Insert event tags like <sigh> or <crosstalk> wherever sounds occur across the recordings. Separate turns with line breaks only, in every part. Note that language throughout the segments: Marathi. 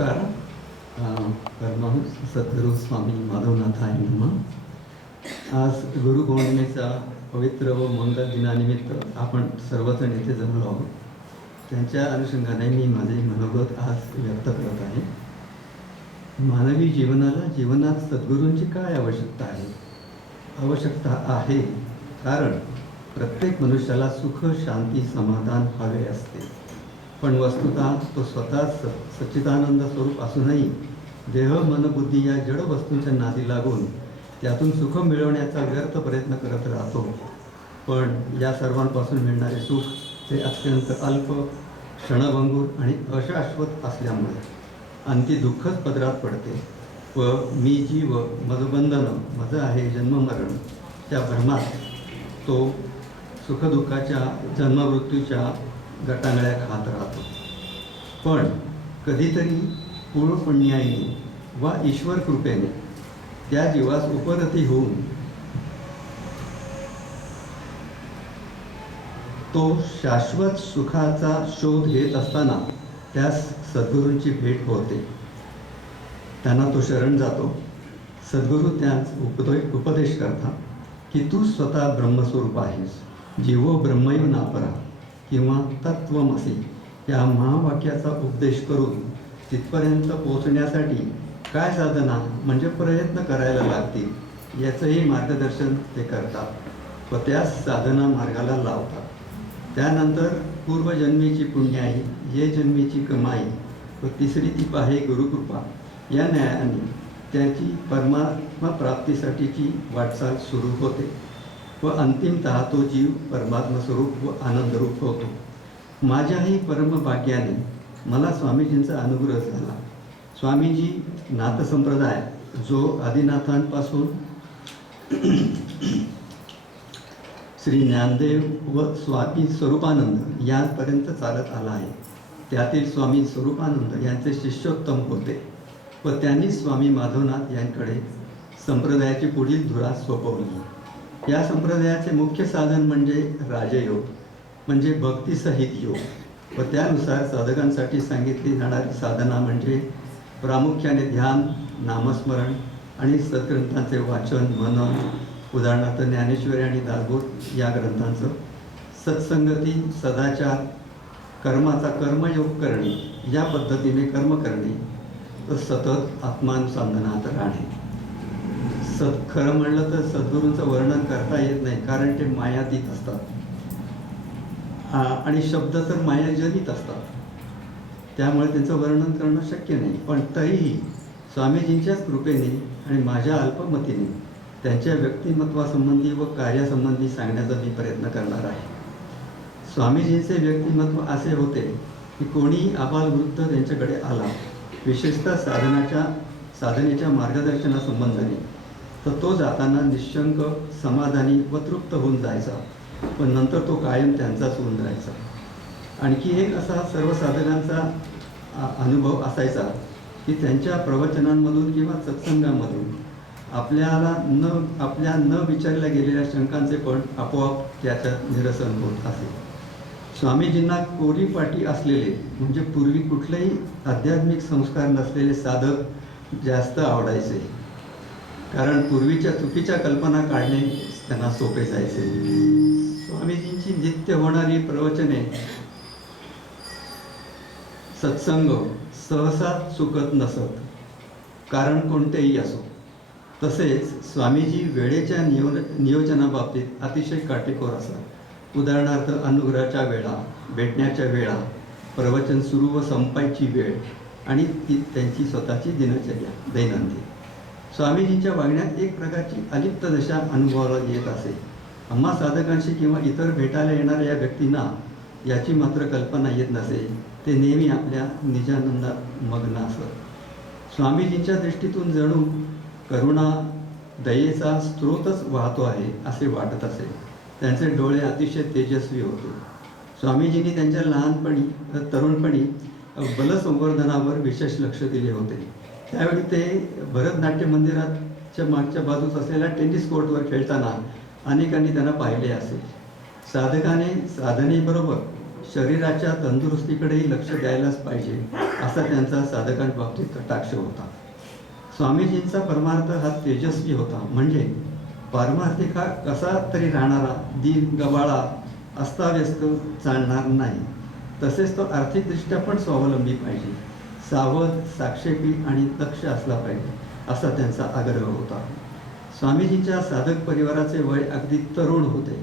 नमस्कार. परमहंस सद्गुरू स्वामी माधवनाथाय नम. आज गुरुपौर्णिमेचा पवित्र व मंगल दिनानिमित्त आपण सर्वजण येथे जमलो आहोत. त्यांच्या अनुषंगाने मी माझे मनोगत आज व्यक्त करत आहे. मानवी जीवनाला जीवनात सद्गुरूंची काय आवश्यकता आहे? आवश्यकता आहे कारण प्रत्येक मनुष्याला सुख शांती समाधान हवे असते. पण वस्तुतः तो स्वतः स सच्चिदानंद स्वरूप असूनही देह मन बुद्धी या जड वस्तूंच्या नादी लागून त्यातून सुख मिळवण्याचा व्यर्थ प्रयत्न करत राहतो. पण या सर्वांपासून मिळणारे सुख ते अत्यंत अल्प क्षणभंगूर आणि अशाश्वत असल्यामुळे अंती दुःखच पदरात पडते. व मी जीव मजबंधनं मज आहे जन्ममरण त्या भ्रमात तो सुखदुःखाच्या जन्ममृत्यूच्या गटांगळ्या खात राहतो. पण कधीतरी पूर्णपुण्याईने वा ईश्वर कृपेने त्या जीवास उपरती होऊन तो शाश्वत सुखाचा शोध घेत असताना त्यास सद्गुरूंची भेट होते. त्यांना तो शरण जातो. सद्गुरू त्यास उपदे उपदेश करतात की तू स्वतः ब्रह्मस्वरूप आहेस. जीवो ब्रह्मैव नापरा. किंवा तत्वमसी या महावाक्याचा उपदेश करून तिथपर्यंत पोहोचण्यासाठी काय साधना म्हणजे प्रयत्न करायला लागतील याचंही मार्गदर्शन ते करतात व त्या साधना मार्गाला लावतात. त्यानंतर पूर्वजन्मीची पुण्याई ये जन्मीची कमाई व तिसरी ती पाहे गुरुकृपा या न्यायाने त्याची परमात्मा प्राप्तीसाठीची वाटचाल सुरू होते. व अंतिमतः तो जीव परमात्मस्वरूप व आनंदरूप होतो. माझ्याही परमभाग्याने मला स्वामीजींचा अनुग्रह झाला. स्वामीजी नाथसंप्रदाय जो आदिनाथांपासून <clears throat> श्री ज्ञानदेव व स्वामी स्वरूपानंद यांपर्यंत चालत आला आहे. त्यातील स्वामी स्वरूपानंद यांचे शिष्योत्तम होते व त्यांनी स्वामी माधवनाथ यांकडे संप्रदायाची पुढील धुरा सोपवली. या संप्रदायाचे मुख्य साधन म्हणजे राजयोग म्हणजे भक्तिसहित योग. व त्यानुसार साधकांसाठी सांगितली जाणारी साधना म्हणजे प्रामुख्याने ध्यान नामस्मरण आणि सद्ग्रंथांचे वाचन मनन उदाहरणार्थ ज्ञानेश्वरी आणि दासबोध या ग्रंथांचं सत्संगती सदाचार कर्माचा कर्मयोग करणे या पद्धतीने कर्म करणे तर सतत आत्मानुसंधानात राहणे. सत खरं म्हणलं तर सद्गुरूंचं वर्णन करता येत नाही कारण ते मायातीत असतात. आणि शब्द तर मायाजनित असतात. त्यामुळे त्यांचं वर्णन करणं शक्य नाही. पण तरीही स्वामीजींच्याच कृपेने आणि माझ्या अल्पमतीने त्यांच्या व्यक्तिमत्वासंबंधी व कार्यासंबंधी सांगण्याचा मी प्रयत्न करणार आहे. स्वामीजींचे व्यक्तिमत्व असे होते की कोणीही आबालवृद्ध त्यांच्याकडे आला विशेषतः साधनाच्या साधनेच्या मार्गदर्शनासंबंधाने. तर तो जाताना निशंक समाधानी व तृप्त होऊन जायचा. पण नंतर तो कायम त्यांचाच होऊन जायचा आणखी एक असा सर्व साधकांचा अनुभव असायचा की त्यांच्या प्रवचनांमधून किंवा सत्संगामधून आपल्याला न आपल्या न विचारल्या गेलेल्या शंकांचे पण आपोआप त्याच्यात निरसन होत असे. स्वामीजींना कोरीपाठी असलेले म्हणजे पूर्वी कुठलेही आध्यात्मिक संस्कार नसलेले साधक जास्त आवडायचे. कारण पूर्वीच्या चुकीच्या कल्पना काढणे त्यांना सोपे जायचे. स्वामीजींची नित्य होणारी प्रवचने सत्संग सहसा चुकत नसत कारण कोणतेही असो. तसेच स्वामीजी वेळेच्या नियो नियोजनाबाबतीत अतिशय काटेकोर असतात उदाहरणार्थ अनुग्रहाच्या वेळा भेटण्याच्या वेळा प्रवचन सुरू व संपायची वेळ आणि ती त्यांची स्वतःची दिनचर्या दैनंदिन. स्वामीजींच्या वागण्यात एक प्रकारची अलिप्त दशा अनुभवाला येत असे. आम्हा साधकांशी किंवा इतर भेटायला येणाऱ्या या व्यक्तींना याची मात्र कल्पना येत नसे. ते नेहमी आपल्या निजानंदात मग्न असत. स्वामीजींच्या दृष्टीतून जणू करुणा दयेचा स्रोतच वाहतो आहे असे वाटत असे. त्यांचे डोळे अतिशय तेजस्वी होते. स्वामीजींनी त्यांच्या लहानपणी तरुणपणी बलसंवर्धनावर विशेष लक्ष दिले होते. त्यावेळी ते भरतनाट्य मंदिराच्या मागच्या बाजूस असलेल्या टेनिस कोर्टवर खेळताना अनेकांनी त्यांना पाहिले असेल साधकाने साधनेबरोबर शरीराच्या तंदुरुस्तीकडेही लक्ष द्यायलाच पाहिजे असा त्यांचा साधकांबाबतीत कटाक्ष होता. स्वामीजींचा परमार्थ हा तेजस्वी होता. म्हणजे पारमार्थिक हा कसा तरी राहणारा दिन गबाळा अस्ताव्यस्त चालणार नाही. तसेच तो आर्थिकदृष्ट्या पण स्वावलंबी पाहिजे. सावध साक्षेपी आणि दक्ष असला पाहिजे असा त्यांचा आग्रह होता. स्वामीजींच्या साधक परिवाराचे वय अगदी तरुण होते.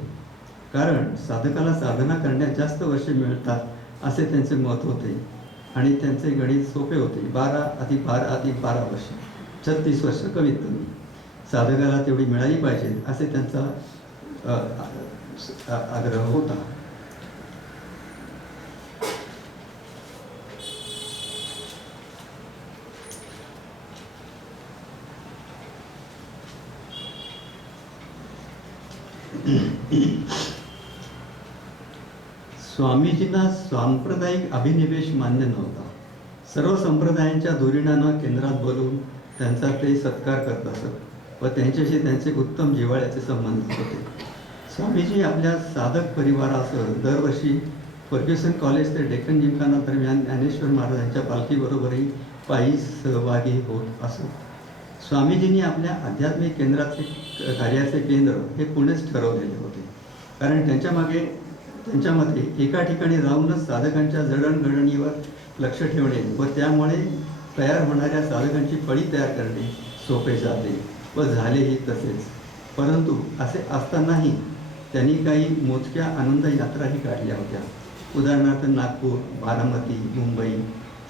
कारण साधकाला साधना करण्यात जास्त वर्षे मिळतात असे त्यांचे मत होते. आणि त्यांचे गणित सोपे होते. बारा अधिक बारा अधिक बारा वर्ष. छत्तीस वर्ष कमीत कमी. साधकाला तेवढी मिळाली पाहिजे असे त्यांचा आग्रह होता. स्वामीजींना सांप्रदायिक अभिनिवेश मान्य नव्हता. सर्व संप्रदायांच्या धोरणांना केंद्रात बोलवून त्यांचा ते सत्कार करत असत व त्यांच्याशी त्यांचे उत्तम जिव्हाळ्याचे संबंध होते. स्वामीजी आपल्या साधक परिवारासह दरवर्षी फर्ग्युसन कॉलेज ते डेक्कन जिमखाना दरम्यान ज्ञानेश्वर महाराजांच्या पालखीबरोबरही पायी सहभागी होत असत. स्वामीजींनी आपल्या आध्यात्मिक केंद्राचे कार्याचे केंद्र हे पुणेच ठरवलेले होते. कारण त्यांच्या मागे त्यांच्या मते एका ठिकाणी राहूनच साधकांच्या जडणघडणीवर लक्ष ठेवणे व त्यामुळे तयार होणाऱ्या साधकांची फळी तयार करणे सोपे जाते व झालेही तसेच. परंतु असे असतानाही त्यांनी काही मोजक्या आनंद यात्राही काढल्या होत्या. उदाहरणार्थ नागपूर बारामती मुंबई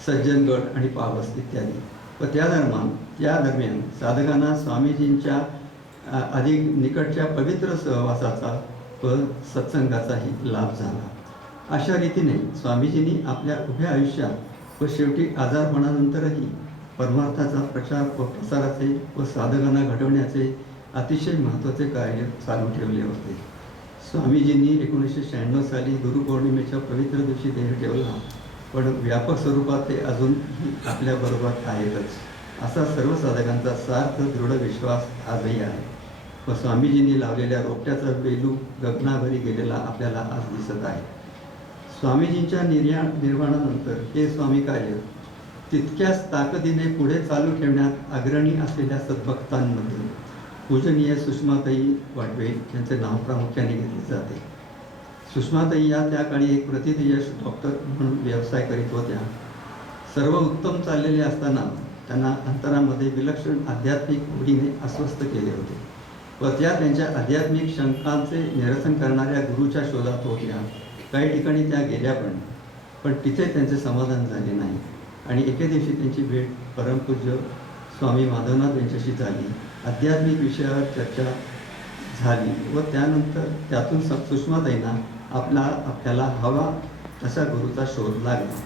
सज्जनगड आणि पावस इत्यादी. व त्या दरम्यान त्या दरम्यान साधकांना स्वामीजींच्या अधिक निकटच्या पवित्र सहवासाचा व सत्संगाचाही लाभ झाला. अशा रीतीने स्वामीजींनी आपल्या उभ्या आयुष्यात व शेवटी आजारपणानंतरही परमार्थाचा प्रचार व प्रसाराचे व साधकांना घडवण्याचे अतिशय महत्त्वाचे कार्य चालू ठेवले होते. स्वामीजींनी एकोणीसशे शहाण्णव साली गुरुपौर्णिमेच्या पवित्र दिवशी देह ठेवला पण व्यापक स्वरूपात ते अजूनही आपल्याबरोबर आहेतच. असा सर्व साधकांचा सार्थ दृढ विश्वास आजही आहे. व स्वामीजींनी लावलेल्या रोपट्याचा वेलू गगनाभरी गेलेला आपल्याला आज दिसत आहे. स्वामीजींच्या निर्या निर्माणानंतर हे स्वामी कार्य तितक्याच ताकदीने पुढे चालू ठेवण्यात अग्रणी असलेल्या सद्भक्तांमध्ये पूजनीय सुषमाताई वाटवे यांचे नाव प्रामुख्याने घेतले जाते. सुषमाताई या त्या काळी एक प्रतिथयश डॉक्टर म्हणून व्यवसाय करीत होत्या. सर्व उत्तम चाललेले असताना त्यांना अंतरामध्ये विलक्षण आध्यात्मिक ओढीने अस्वस्थ केले होते. व त्या त्यांच्या आध्यात्मिक शंकांचे निरसन करणाऱ्या गुरुच्या शोधात होत्या. काही ठिकाणी त्या गेल्या पण. पण तिथे त्यांचे समाधान झाले नाही. आणि एके दिवशी त्यांची भेट परमपूज्य स्वामी माधवनाथ यांच्याशी झाली. आध्यात्मिक विषयावर चर्चा झाली व त्यानंतर त्यातून स- सुषमाताईंना आपला आपल्याला हवा तसा गुरुचा शोध लागला.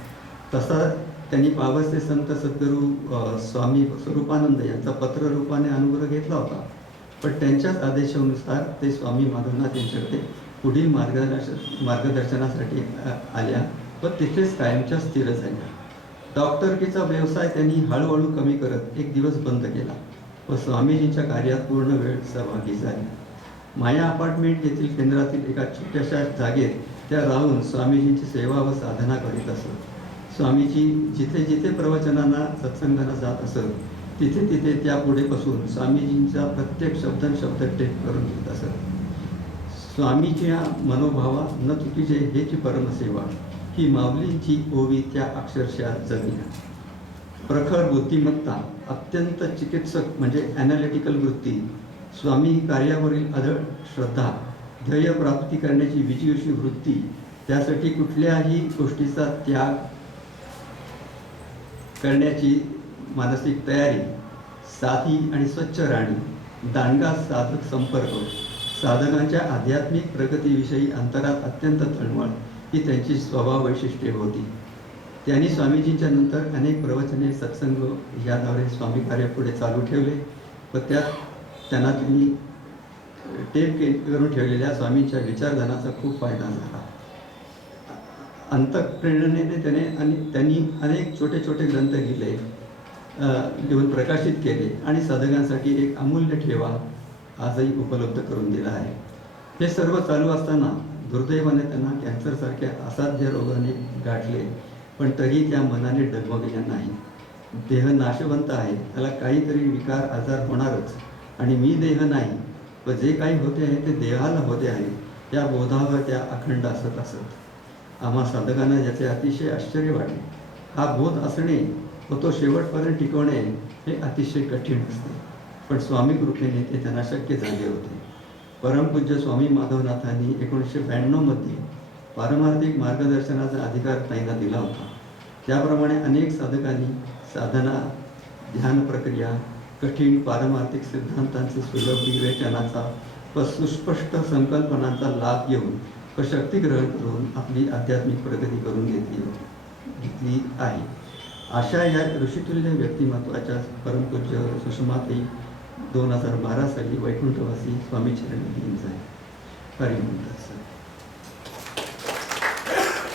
तसा त्यांनी पावसचे संत सद्गुरू स्वामी स्वरूपानंद यांचा पत्ररूपाने अनुग्रह घेतला होता. पण त्यांच्याच आदेशानुसार ते स्वामी माधवनाथ यांच्याकडे पुढील मार्गदर्शन मार्गदर्शनासाठी आल्या व तिथेच कायमच्या स्थिर झाल्या. डॉक्टरकीचा व्यवसाय त्यांनी हळूहळू कमी करत एक दिवस बंद केला व स्वामीजींच्या कार्यात पूर्ण वेळ सहभागी झाली. माया अपार्टमेंट येथील केंद्रातील एका छोट्याशा जागेत त्या राहून स्वामीजींची सेवा व साधना करीत असत. स्वामीजी जिथे जिथे प्रवचनांना सत्संगाला जात असत तिथे तिथे त्या पुढे बसून स्वामीजींचा प्रत्येक शब्द शब्द टेप करून घेत असत. स्वामीच्या मनोभावा न चुकीचे हेची परमसेवा ही माऊलींची ओवी त्या अक्षरशः जगल्या. प्रखर बुद्धिमत्ता अत्यंत चिकित्सक म्हणजे ॲनालिटिकल वृत्ती स्वामी कार्यावरील अधळ श्रद्धा ध्येय प्राप्ती करण्याची विजयोशी वृत्ती त्यासाठी कुठल्याही गोष्टीचा त्याग करण्याची मानसिक तयारी साधी आणि स्वच्छ राहणी दांडगा साधक संपर्क साधकांच्या आध्यात्मिक प्रगतीविषयी अंतरात अत्यंत तळमळ ही त्यांची स्वभाव वैशिष्ट्ये होती. त्यांनी स्वामीजींच्या नंतर अनेक प्रवचने सत्संग याद्वारे स्वामी कार्य पुढे चालू ठेवले व त्यात त्यांना त्यांनी टेप के करून ठेवलेल्या स्वामींच्या विचारधनाचा खूप फायदा झाला. अंतप्रेरणेने त्याने आणि त्यांनी अनेक छोटे छोटे ग्रंथ लिहिले लिहून प्रकाशित केले आणि साधकांसाठी एक अमूल्य ठेवा आजही उपलब्ध करून दिला आहे. हे सर्व चालू असताना दुर्दैवाने त्यांना कॅन्सरसारख्या असाध्य रोगाने गाठले पण तरी त्या मनाने डगमगल्या नाही देह नाशवंत आहे त्याला काहीतरी विकार आजार होणारच आणि मी देह नाही व जे काही होते आहे ते देहाला होते आहे त्या बोधावर त्या अखंड असत असत. आम्हा साधकांना याचे अतिशय आश्चर्य वाटले. हा बोध असणे व तो शेवटपर्यंत टिकवणे हे अतिशय कठीण असते. पण स्वामी कृपेने ते त्यांना शक्य झाले होते. परमपूज्य स्वामी माधवनाथांनी एकोणीसशे ब्याण्णवमध्ये पारमार्थिक मार्गदर्शनाचा अधिकार त्यांना दिला होता. त्याप्रमाणे अनेक साधकांनी साधना ध्यान प्रक्रिया कठीण पारमार्थिक सिद्धांतांचे सुलभ विवेचनाचा व सुस्पष्ट संकल्पनांचा लाभ घेऊन व शक्ती ग्रहण करून आपली आध्यात्मिक प्रगती करून घेतली घेतली आहे. अशा या ऋषितुल्य व्यक्तिमत्वाच्या परमपूज्य सुषमाताई दोन हजार बारा साली वैकुंठवासी स्वामी चरण आहे हरिमंतच